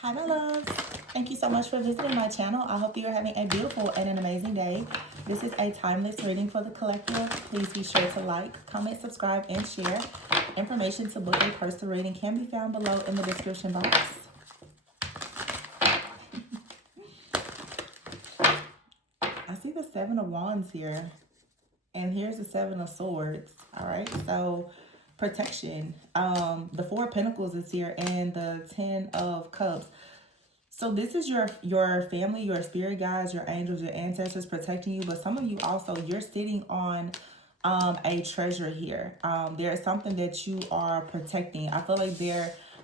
Hi, my loves. Thank you so much for visiting my channel. I hope you are having a beautiful and an amazing day. This is a timeless reading for the collective. Please be sure to like, comment, subscribe, and share. Information to book a personal reading can be found below in the description box. I see the Seven of Wands here. And here's the Seven of Swords. All right, so protection. The Four of Pentacles is here and the Ten of Cups. So this is your family, your spirit guides, your angels, your ancestors protecting you. But some of you also, you're sitting on a treasure here. There is something that you are protecting. I feel like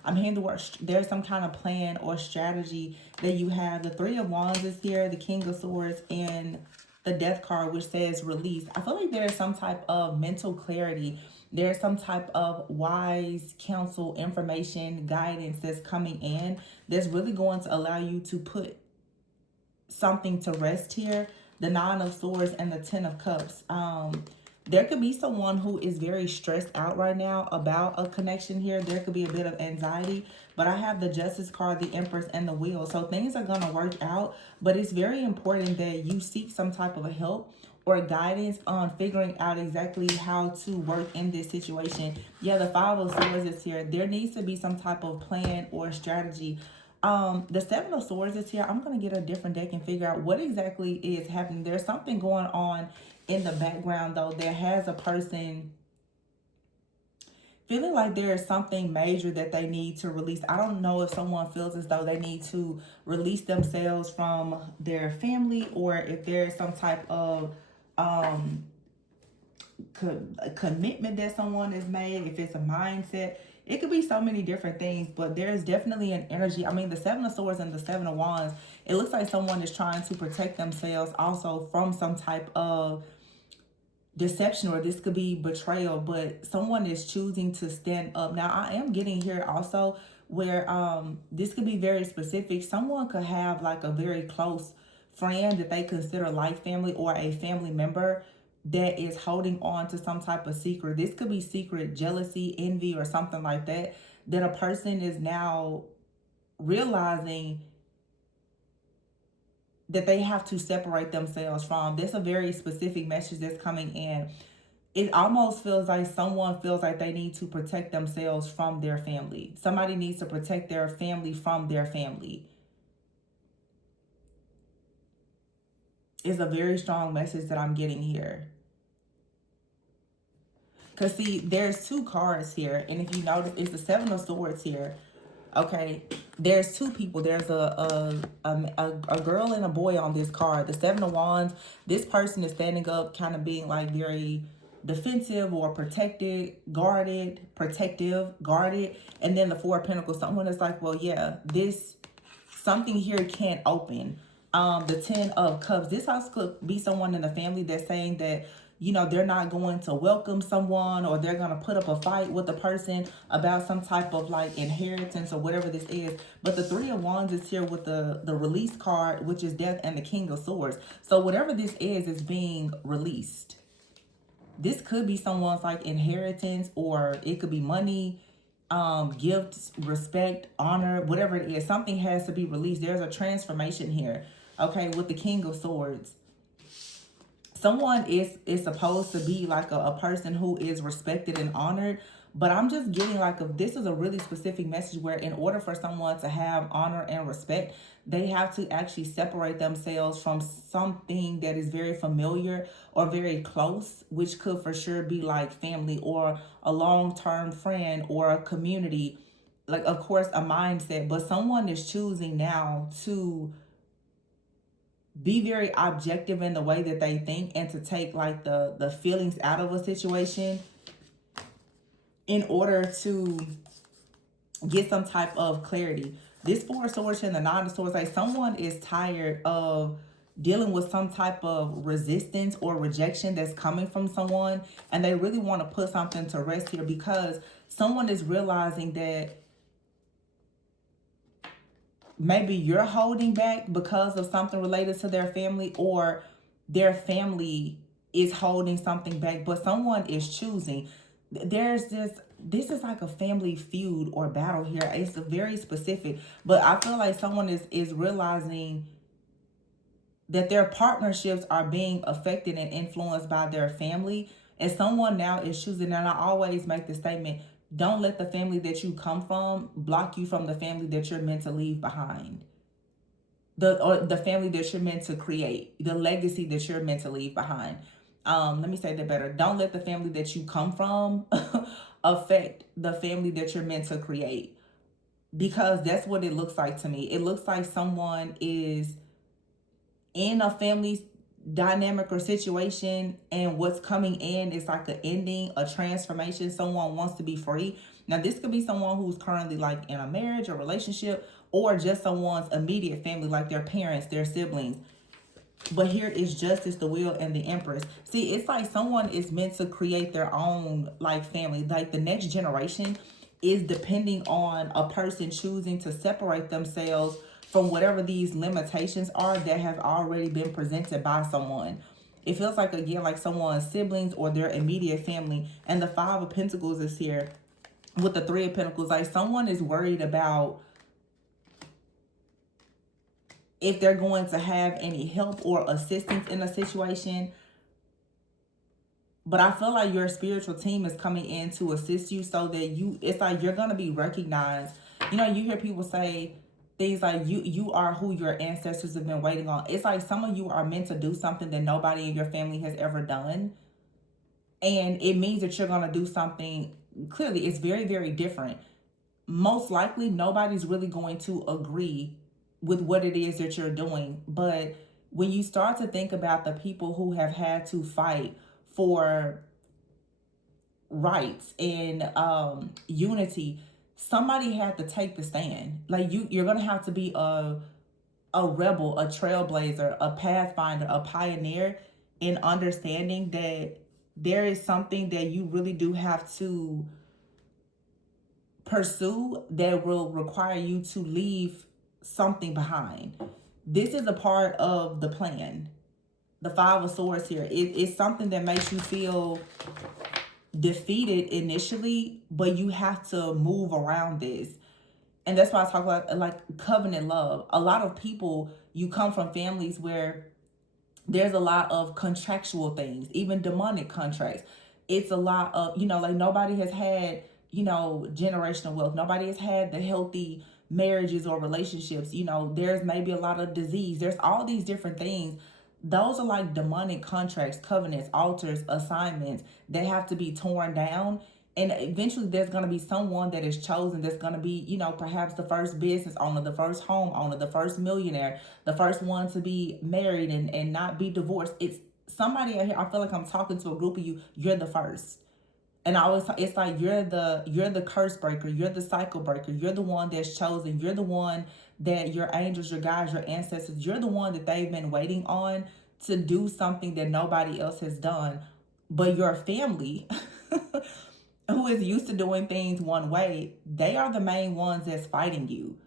I'm hearing the word, there's some kind of plan or strategy that you have. The Three of Wands is here, the King of Swords, and the Death card, which says release. I feel like there is some type of mental clarity. There's some type of wise counsel, information, guidance that's coming in that's really going to allow you to put something to rest here. The Nine of Swords and the Ten of Cups. There could be someone who is very stressed out right now about a connection here. There could be a bit of anxiety, but I have the Justice card, the Empress, and the Wheel. So things are going to work out, but it's very important that you seek some type of a help or guidance on figuring out exactly how to work in this situation. Yeah, the Five of Swords is here. There needs to be some type of plan or strategy. The Seven of Swords is here. I'm going to get a different deck and figure out what exactly is happening. There's something going on in the background, though. There has a person feeling like there is something major that they need to release. I don't know if someone feels as though they need to release themselves from their family, or if there is some type of commitment that someone has made, if it's a mindset. It could be so many different things, but there's definitely an energy. I mean, the Seven of Swords and the Seven of Wands, it looks like someone is trying to protect themselves also from some type of deception, or this could be betrayal, but someone is choosing to stand up. Now, I am getting here also where this could be very specific. Someone could have like a very close friend that they consider like family, or a family member that is holding on to some type of secret. This could be secret jealousy, envy, or something like that, that a person is now realizing that they have to separate themselves from. There's a very specific message that's coming in. It almost feels like someone feels like they need to protect themselves from their family. Somebody needs to protect their family from their family. Is a very strong message that I'm getting here. Because, see, there's two cards here. And if you notice, it's the Seven of Swords here. Okay, there's two people. There's a girl and a boy on this card. The Seven of Wands, this person is standing up, kind of being like very defensive or protected, guarded, protective, guarded. And then the Four of Pentacles, someone is like, well, yeah, something here can't open. The Ten of Cups, this house could be someone in the family that's saying that, you know, they're not going to welcome someone, or they're going to put up a fight with a person about some type of like inheritance or whatever this is. But the Three of Wands is here with the release card, which is Death, and the King of Swords. So whatever this is being released. This could be someone's like inheritance, or it could be money, gifts, respect, honor, whatever it is. Something has to be released. There's a transformation here. Okay, with the King of Swords. Someone is supposed to be like a person who is respected and honored, but I'm just getting like this is a really specific message where in order for someone to have honor and respect, they have to actually separate themselves from something that is very familiar or very close, which could for sure be like family or a long-term friend or a community, like of course a mindset. But someone is choosing now to be very objective in the way that they think, and to take like the feelings out of a situation in order to get some type of clarity. This Four of Swords and the Nine of Swords, like someone is tired of dealing with some type of resistance or rejection that's coming from someone, and they really want to put something to rest here, because someone is realizing that maybe you're holding back because of something related to their family, or their family is holding something back, but someone is choosing. There's this, this is like a family feud or battle here. It's very specific, but I feel like someone is realizing that their partnerships are being affected and influenced by their family. And someone now is choosing, and I always make the statement, don't let the family that you come from block you from the family that you're meant to leave behind. The family that you're meant to create, the legacy that you're meant to leave behind. Let me say that better. Don't let the family that you come from affect the family that you're meant to create. Because that's what it looks like to me. It looks like someone is in a family dynamic or situation, and what's coming in is like an ending, a transformation. Someone wants to be free. Now this could be someone who's currently like in a marriage or relationship, or just someone's immediate family, like their parents, their siblings. But here is justice, the wheel, and the empress. See, it's like someone is meant to create their own like family. Like the next generation is depending on a person choosing to separate themselves from whatever these limitations are that have already been presented by someone. It feels like, again, like someone's siblings or their immediate family. And the Five of Pentacles is here with the Three of Pentacles. Like someone is worried about if they're going to have any help or assistance in a situation. But I feel like your spiritual team is coming in to assist you, so that it's like you're going to be recognized. You know, you hear people say things like you are who your ancestors have been waiting on. It's like some of you are meant to do something that nobody in your family has ever done. And it means that you're going to do something. Clearly, it's very, very different. Most likely, nobody's really going to agree with what it is that you're doing. But when you start to think about the people who have had to fight for rights and unity, somebody had to take the stand. Like you're gonna have to be a rebel, a trailblazer, a pathfinder, a pioneer, in understanding that there is something that you really do have to pursue that will require you to leave something behind. This is a part of the plan. The Five of Swords here. It's something that makes you feel defeated initially, but you have to move around this. And that's why I talk about like covenant love. A lot of people, you come from families where there's a lot of contractual things, even demonic contracts. It's a lot of, like nobody has had, generational wealth. Nobody has had the healthy marriages or relationships. There's maybe a lot of disease. There's all these different things. Those are like demonic contracts, covenants, altars, assignments that have to be torn down. And eventually there's going to be someone that is chosen that's going to be, perhaps the first business owner, the first home owner, the first millionaire, the first one to be married and not be divorced. It's somebody out here. I feel like I'm talking to a group of you. You're the first. And it's like you're the curse breaker, you're the cycle breaker, you're the one that's chosen, you're the one that your angels, your guides, your ancestors, you're the one that they've been waiting on to do something that nobody else has done. But your family, who is used to doing things one way, they are the main ones that's fighting you.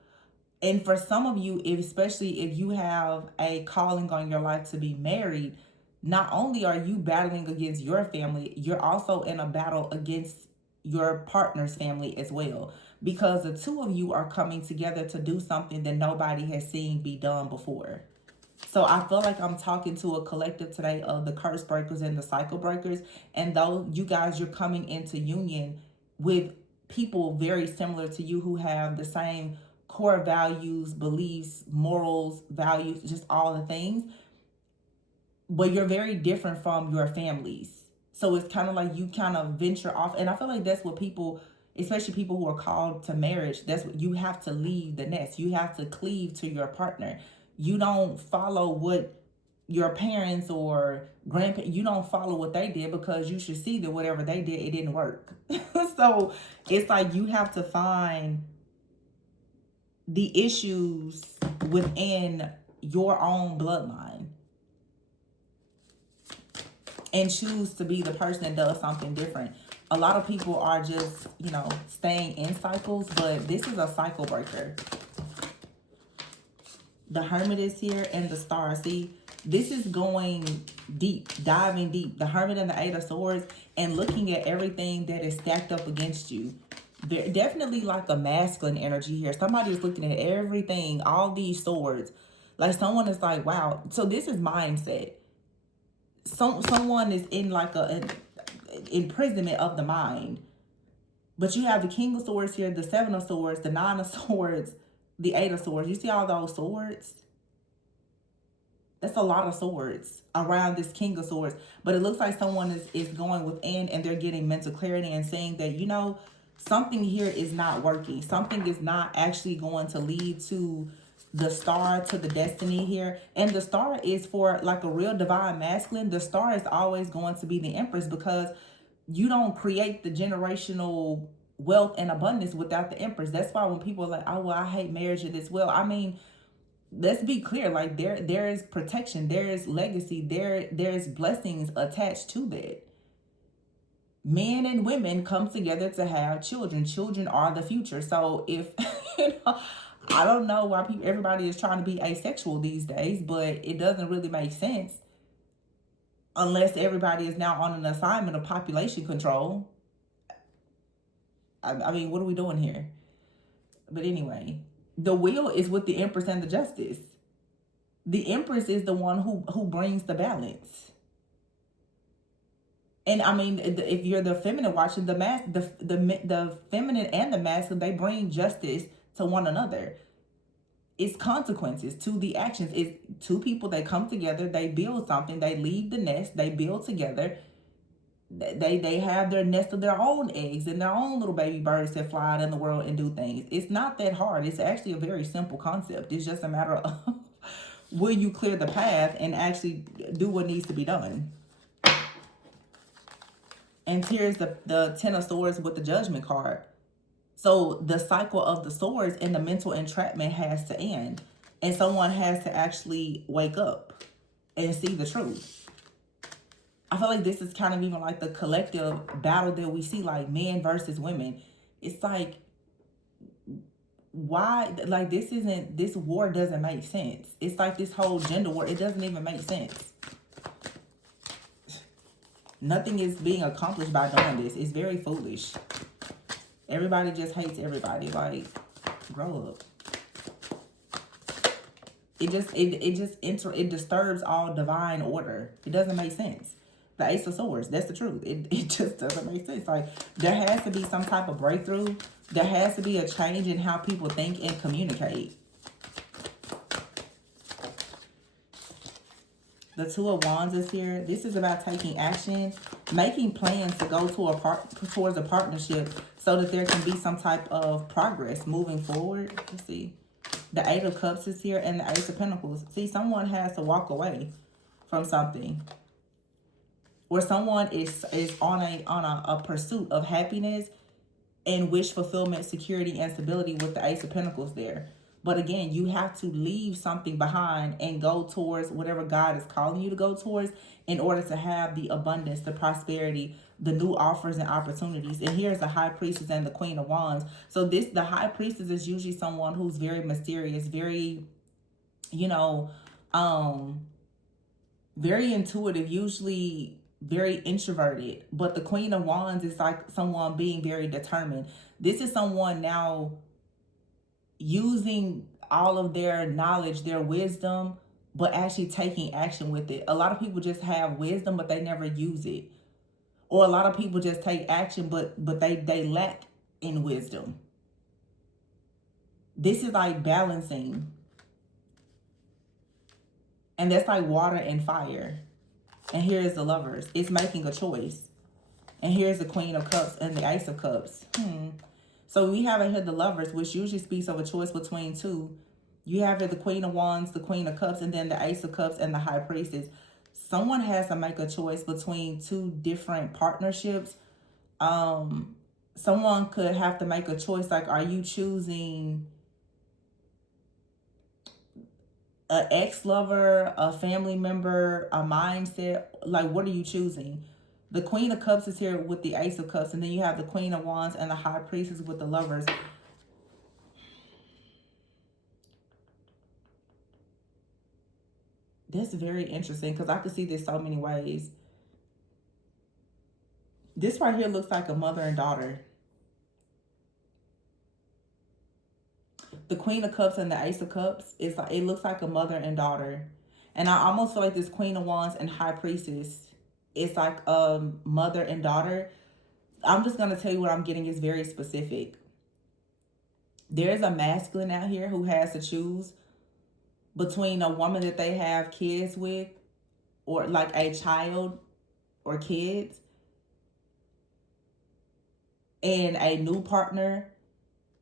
And for some of you, especially if you have a calling on your life to be married, not only are you battling against your family, you're also in a battle against your partner's family as well. Because the two of you are coming together to do something that nobody has seen be done before. So I feel like I'm talking to a collective today of the curse breakers and the cycle breakers. And though you guys, you're coming into union with people very similar to you who have the same core values, beliefs, morals, values, just all the things. But you're very different from your families. So it's kind of like you kind of venture off. And I feel like that's what people, especially people who are called to marriage, that's what you have to leave the nest. You have to cleave to your partner. You don't follow what your parents or grandparents, you don't follow what they did, because you should see that whatever they did, it didn't work. So it's like you have to find the issues within your own bloodline and choose to be the person that does something different. A lot of people are just, staying in cycles, but this is a cycle breaker. The Hermit is here and the Star. See, this is going deep, diving deep. The Hermit and the Eight of Swords, and looking at everything that is stacked up against you. There definitely like a masculine energy here. Somebody is looking at everything, all these swords. Like someone is like, wow. So this is mindset. Someone is in like an imprisonment of the mind. But you have the King of Swords here, the Seven of Swords, the Nine of Swords, the Eight of Swords. You see all those swords? That's a lot of swords around this King of Swords. But it looks like someone is going within and they're getting mental clarity and saying that, you know, something here is not working. Something is not actually going to lead to the star, to the destiny here. And the star is for like a real divine masculine. The star is always going to be the Empress, because you don't create the generational wealth and abundance without the Empress. That's why when people are like, oh, well, I hate marriage and this. Well, I mean, let's be clear, like there is protection, there is legacy, there's blessings attached to that. Men and women come together to have children. Children are the future. So if you know, I don't know why everybody is trying to be asexual these days, but it doesn't really make sense unless everybody is now on an assignment of population control. I mean, what are we doing here? But anyway, the wheel is with the Empress and the Justice. The Empress is the one who brings the balance. And I mean, if you're the feminine watching, the feminine and the masculine, they bring justice to one another. It's consequences to the actions. It's two people, they come together, they build something, they leave the nest, they build together. They have their nest of their own eggs and their own little baby birds that fly out in the world and do things. It's not that hard. It's actually a very simple concept. It's just a matter of will you clear the path and actually do what needs to be done. And here's the Ten of Swords with the Judgment card. So the cycle of the swords and the mental entrapment has to end. And someone has to actually wake up and see the truth. I feel like this is kind of even like the collective battle that we see, like men versus women. It's like, why? Like, this war doesn't make sense. It's like this whole gender war. It doesn't even make sense. Nothing is being accomplished by doing this. It's very foolish. Everybody just hates everybody. Like, grow up. It disturbs all divine order. It doesn't make sense. The Ace of Swords, that's the truth. It just doesn't make sense. Like, there has to be some type of breakthrough. There has to be a change in how people think and communicate. The Two of Wands is here. This is about taking action, making plans to go towards a partnership so that there can be some type of progress moving forward. Let's see. The Eight of Cups is here and the Ace of Pentacles. See, someone has to walk away from something. Or someone is on a pursuit of happiness and wish fulfillment, security, and stability with the Ace of Pentacles there. But again, you have to leave something behind and go towards whatever God is calling you to go towards in order to have the abundance, the prosperity, the new offers and opportunities. And here's the High Priestess and the Queen of Wands. So the High Priestess is usually someone who's very mysterious, very, you know, very intuitive, usually very introverted. But the Queen of Wands is like someone being very determined. This is someone now using all of their knowledge, their wisdom, but actually taking action with it. A lot of people just have wisdom, but they never use it. Or a lot of people just take action, but they lack in wisdom. This is like balancing. And that's like water and fire. And here's the Lovers. It's making a choice. And here's the Queen of Cups and the Ace of Cups. So we have here the Lovers, which usually speaks of a choice between two. You have here the Queen of Wands, the Queen of Cups, and then the Ace of Cups and the High Priestess. Someone has to make a choice between two different partnerships. Someone could have to make a choice, like, are you choosing an ex-lover, a family member, a mindset? Like, what are you choosing? The Queen of Cups is here with the Ace of Cups, and then you have the Queen of Wands and the High Priestess with the Lovers. That's very interesting because I could see this so many ways. This right here looks like a mother and daughter. The Queen of Cups and the Ace of Cups, is like, it looks like a mother and daughter. And I almost feel like this Queen of Wands and High Priestess, it's like mother and daughter. I'm just going to tell you what I'm getting is very specific. There's a masculine out here who has to choose between a woman that they have kids with, or like a child or kids, and a new partner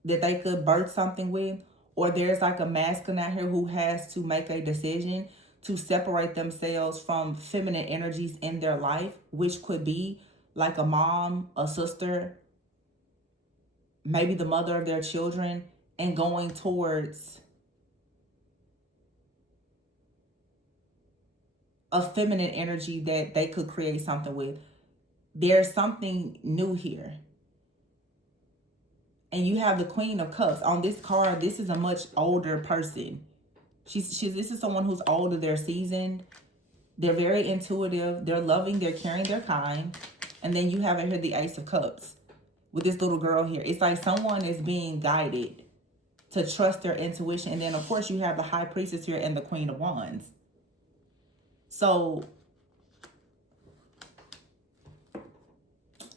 that they could birth something with. Or there's like a masculine out here who has to make a decision to separate themselves from feminine energies in their life, which could be like a mom, a sister, maybe the mother of their children, and going towards a feminine energy that they could create something with. There's something new here. And you have the Queen of Cups. On this card, this is a much older person. This is someone who's older, they're seasoned, they're very intuitive, they're loving, they're caring, they're kind. And then you have here the Ace of Cups with this little girl here. It's like someone is being guided to trust their intuition. And then, of course, you have the High Priestess here and the Queen of Wands. So,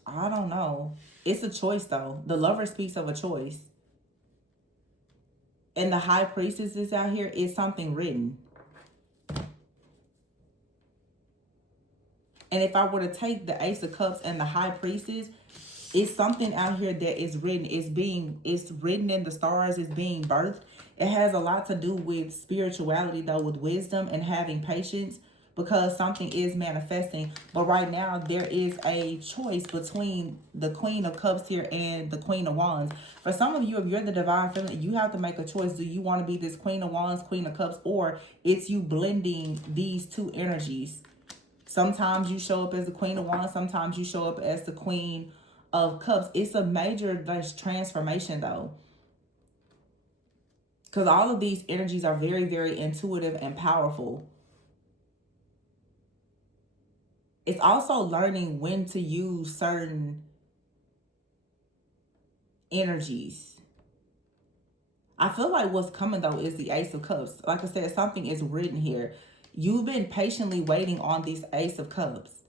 I don't know. It's a choice, though. The Lover speaks of a choice. And the High Priestess is out here is something written. And if I were to take the Ace of Cups and the High Priestess, it's something out here that is written. It's written in the stars. It's being birthed. It has a lot to do with spirituality, though, with wisdom and having patience, because something is manifesting. But right now, there is a choice between the Queen of Cups here and the Queen of Wands. For some of you, if you're the divine feminine, you have to make a choice. Do you want to be this Queen of Wands, Queen of Cups, or it's you blending these two energies? Sometimes you show up as the Queen of Wands. Sometimes you show up as the Queen of Cups. It's a major transformation, though, because all of these energies are very, very intuitive and powerful. It's also learning when to use certain energies. I feel like what's coming, though, is the Ace of Cups. Like I said, something is written here. You've been patiently waiting on this Ace of Cups.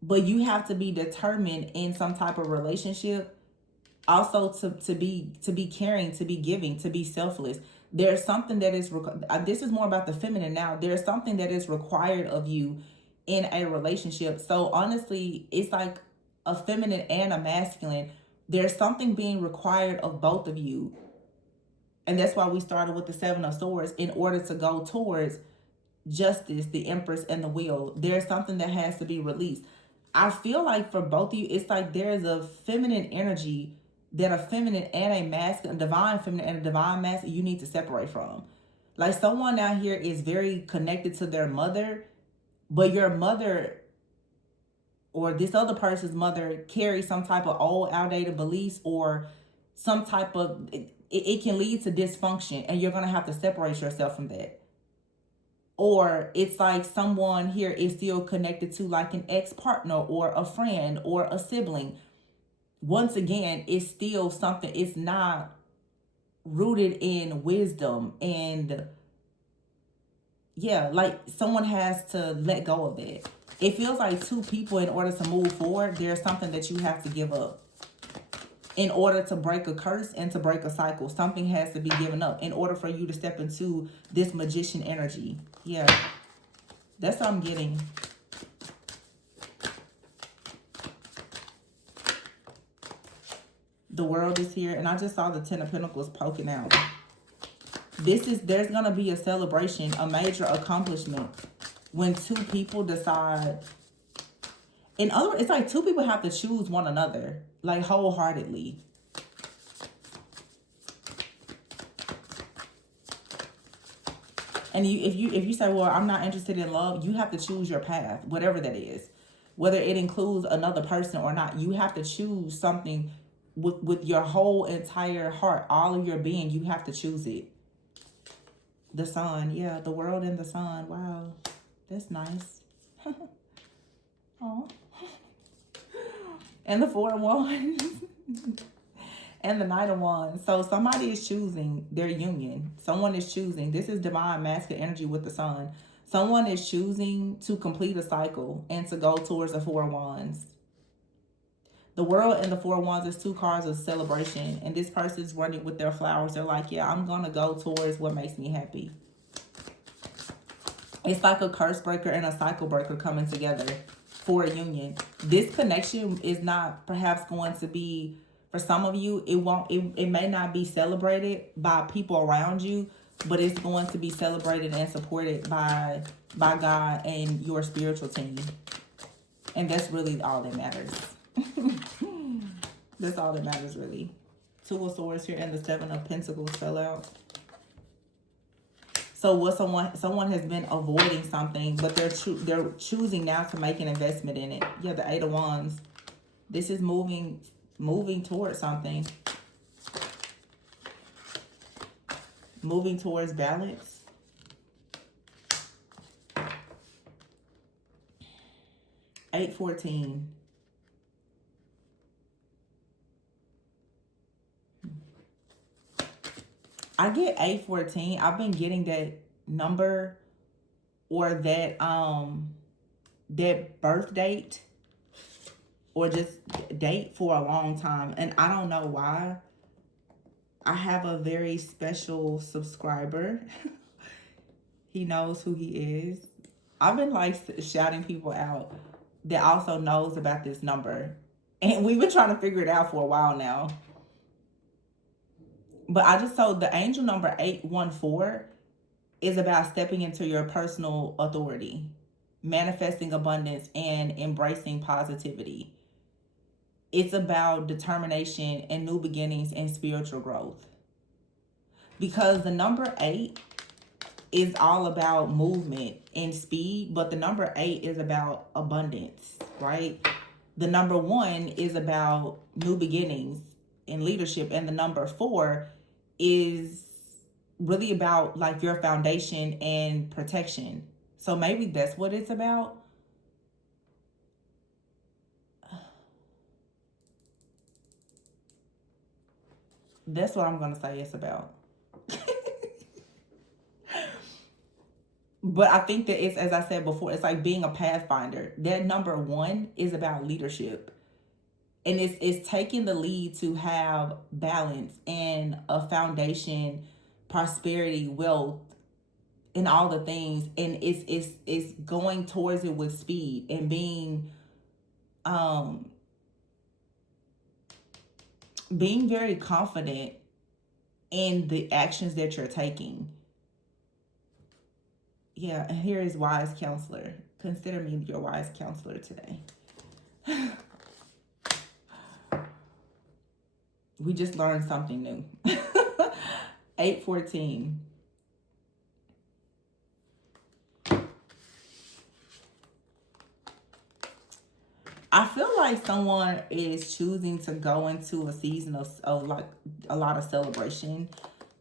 But you have to be determined in some type of relationship. Also to be caring, to be giving, to be selfless. There's something that is, this is more about the feminine now. There's something that is required of you in a relationship. So honestly, it's like a feminine and a masculine. There's something being required of both of you. And that's why we started with the Seven of Swords, in order to go towards justice, the Empress, and the Wheel. There's something that has to be released. I feel like for both of you, it's like there's a feminine energy that a feminine and a masculine, divine feminine and a divine masculine, you need to separate from. Like someone out here is very connected to their mother, but your mother or this other person's mother carries some type of old, outdated beliefs, or some type of, it can lead to dysfunction, and you're going to have to separate yourself from that. Or it's like someone here is still connected to like an ex-partner or a friend or a sibling. Once again, it's still something, it's not rooted in wisdom. And yeah, like someone has to let go of it. It feels like two people, in order to move forward, there's something that you have to give up. In order to break a curse and to break a cycle, something has to be given up in order for you to step into this magician energy. Yeah, that's what I'm getting. The World is here, and I just saw the Ten of Pentacles poking out. There's going to be a celebration, a major accomplishment when two people decide. In other words, it's like two people have to choose one another, like wholeheartedly. And if you say, well, I'm not interested in love, you have to choose your path, whatever that is. Whether it includes another person or not, you have to choose something with your whole entire heart, all of your being. You have to choose it. The Sun, yeah, the World and the Sun. Wow, that's nice. Oh. And the Four of Wands. And the Knight of Wands. So somebody is choosing their union. Someone is choosing. This is divine masculine energy with the sun. Someone is choosing to complete a cycle and to go towards the Four of Wands. The World and the Four of Wands is two cards of celebration. And this person's running with their flowers. They're like, yeah, I'm going to go towards what makes me happy. It's like a curse breaker and a cycle breaker coming together for a union. This connection is not perhaps going to be, for some of you, it may not be celebrated by people around you, but it's going to be celebrated and supported by God and your spiritual team. And that's really all that matters. That's all that matters, really. Two of Swords here and the Seven of Pentacles fell out. So what someone has been avoiding something, but they're choosing now to make an investment in it. Yeah, the Eight of Wands. This is moving towards something. Moving towards balance. Eight 14. I get 814. I've been getting that number or that birth date or just date for a long time, and I don't know why. I have a very special subscriber. He knows who he is. I've been like shouting people out that also knows about this number, and we've been trying to figure it out for a while now. But I just told the angel number 814 is about stepping into your personal authority, manifesting abundance, and embracing positivity. It's about determination and new beginnings and spiritual growth. Because the number 8 is all about movement and speed, but the number 8 is about abundance, right? The number 1 is about new beginnings and leadership, and the number 4 is really about like your foundation and protection. So maybe that's what it's about. That's what I'm going to say it's about. But I think that it's, as I said before, it's like being a pathfinder. That number 1 is about leadership. And it's taking the lead to have balance and a foundation, prosperity, wealth, and all the things. And it's going towards it with speed and being very confident in the actions that you're taking. Yeah, and here is wise counselor. Consider me your wise counselor today. We just learned something new. 814. I feel like someone is choosing to go into a season of like a lot of celebration.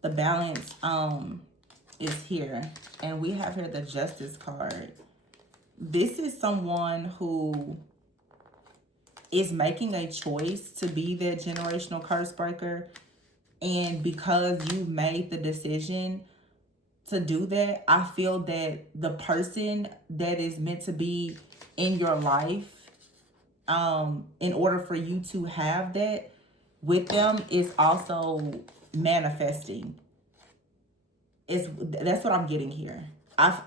The balance is here. And we have here the Justice card. This is someone who is making a choice to be that generational curse breaker. And because you've made the decision to do that, I feel that the person that is meant to be in your life, in order for you to have that with them, is also manifesting. That's what I'm getting here.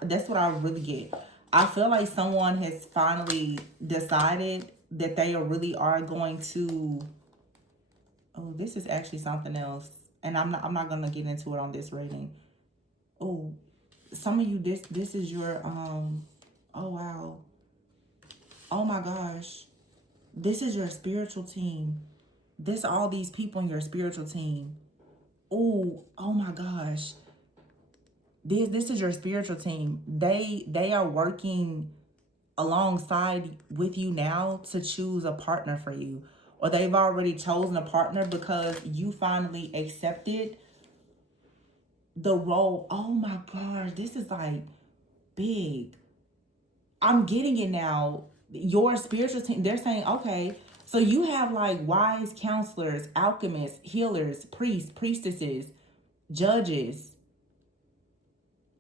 That's what I really get. I feel like someone has finally decided that they really are going to. Oh, this is actually something else, and I'm not gonna get into it on this reading. Oh, some of you, this is your Oh wow. Oh my gosh, this is your spiritual team. This all these people in your spiritual team. Oh my gosh. This is your spiritual team. They are working alongside with you now to choose a partner for you, or they've already chosen a partner because you finally accepted the role. Oh my gosh, this is like big. I'm getting it now. Your spiritual team, they're saying, okay, So you have like wise counselors, alchemists, healers, priests, priestesses, judges.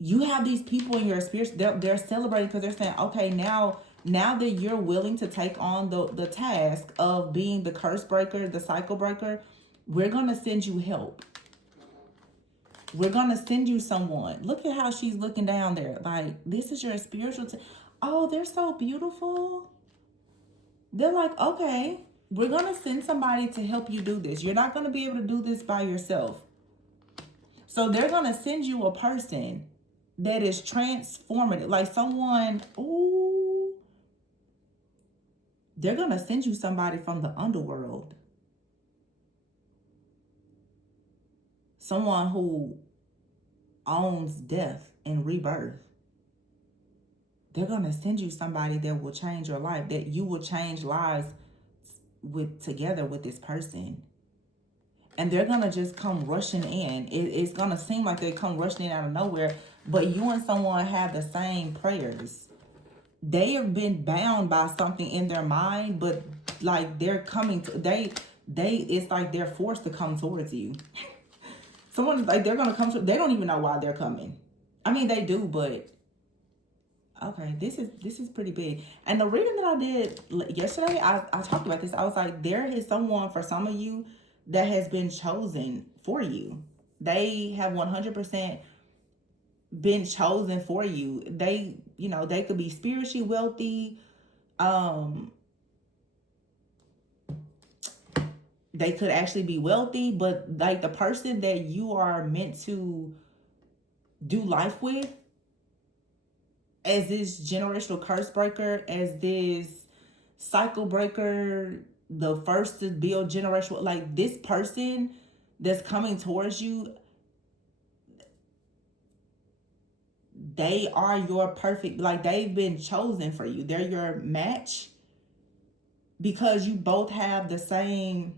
You have these people in your spirit. They're celebrating because they're saying, okay, now that you're willing to take on the task of being the curse breaker, the cycle breaker, we're going to send you help. We're going to send you someone. Look at how she's looking down there. Like, this is your spiritual. Oh, they're so beautiful. They're like, okay, we're going to send somebody to help you do this. You're not going to be able to do this by yourself. So they're going to send you a person that is transformative. Like someone, ooh, they're going to send you somebody from the underworld. Someone who owns death and rebirth. They're going to send you somebody that will change your life, that you will change lives together with this person. And they're going to just come rushing in. It's going to seem like they come rushing in out of nowhere, but you and someone have the same prayers. They have been bound by something in their mind, but like they're coming to, it's like they're forced to come towards you. Someone, like, they're going to come to, they don't even know why they're coming. I mean, they do, but okay, this is pretty big. And the reading that I did yesterday, I talked about this. I was like, there is someone for some of you that has been chosen for you. They have 100% been chosen for you. They, they could be spiritually wealthy. They could actually be wealthy, but like the person that you are meant to do life with, as this generational curse breaker, as this cycle breaker, the first to build generational, like this person that's coming towards you, they are your perfect, like they've been chosen for you. They're your match because you both have the same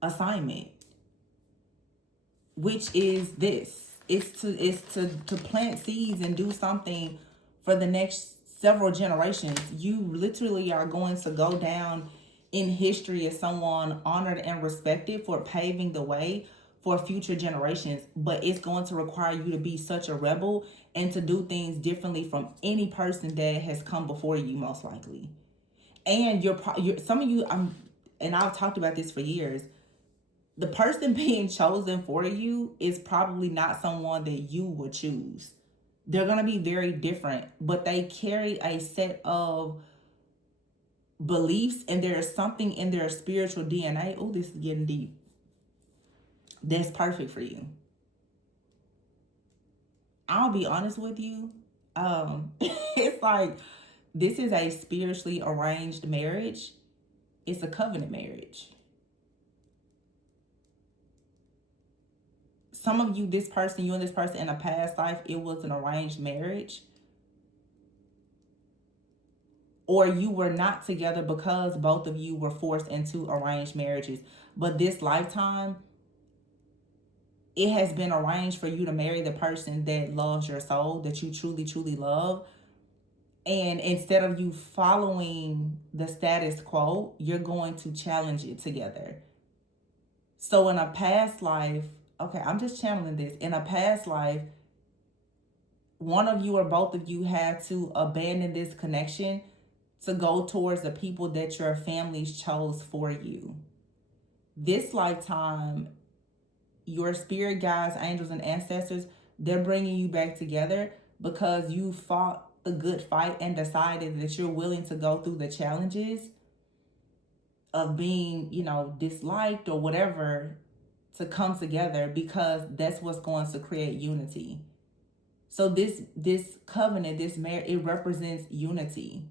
assignment, which is this. It's to plant seeds and do something for the next several generations. You literally are going to go down in history as someone honored and respected for paving the way for future generations. But it's going to require you to be such a rebel and to do things differently from any person that has come before you, most likely. And you're some of you, and I've talked about this for years, the person being chosen for you is probably not someone that you would choose. They're going to be very different, but they carry a set of beliefs, and there's something in their spiritual DNA. Oh, this is getting deep. That's perfect for you. I'll be honest with you. It's like, this is a spiritually arranged marriage. It's a covenant marriage. Some of you, you and this person in a past life, it was an arranged marriage. Or you were not together because both of you were forced into arranged marriages. But this lifetime, it has been arranged for you to marry the person that loves your soul, that you truly, truly love. And instead of you following the status quo, you're going to challenge it together. So in a past life, okay, I'm just channeling this. In a past life, one of you or both of you had to abandon this connection to go towards the people that your families chose for you. This lifetime, your spirit guides, angels, and ancestors, they're bringing you back together because you fought the good fight and decided that you're willing to go through the challenges of being, disliked or whatever, to come together, because that's what's going to create unity. So this covenant, this marriage, it represents unity.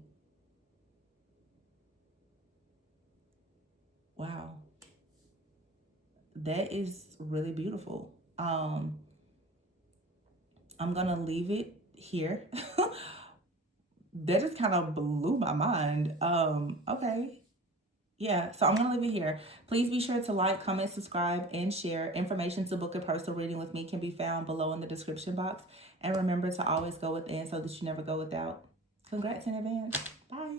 Wow. That is really beautiful. I'm gonna leave it here. That just kind of blew my mind. Okay. Yeah, so I'm going to leave it here. Please be sure to like, comment, subscribe, and share. Information to book a personal reading with me can be found below in the description box. And remember to always go within so that you never go without. Congrats in advance. Bye.